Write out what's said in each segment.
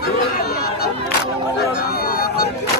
One, two.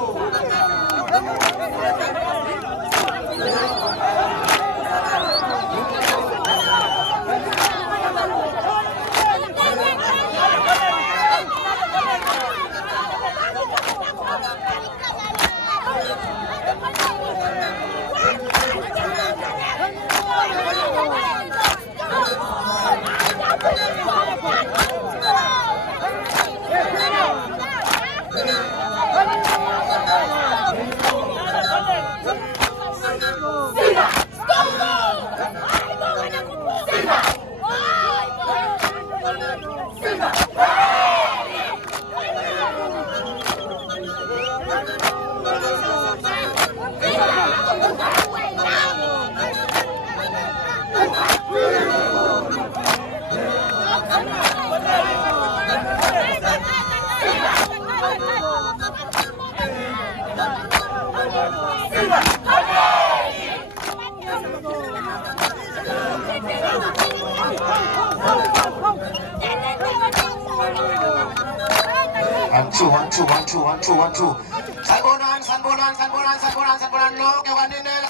Sanbonan, no, que van en el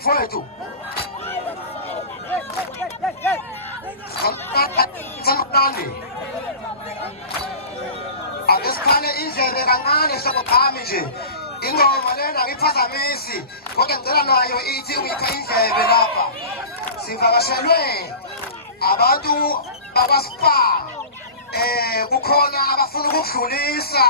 fuego. Sanbonan. Akeskhane indlela kancane sokuphami nje. Ingoma lena ngiphazamisi. Konke ngicela nayo ithi uyipha indlebe lapha. Sivakashelwe abantu bakwaSpa. Kukhona abafuna ukudlulisa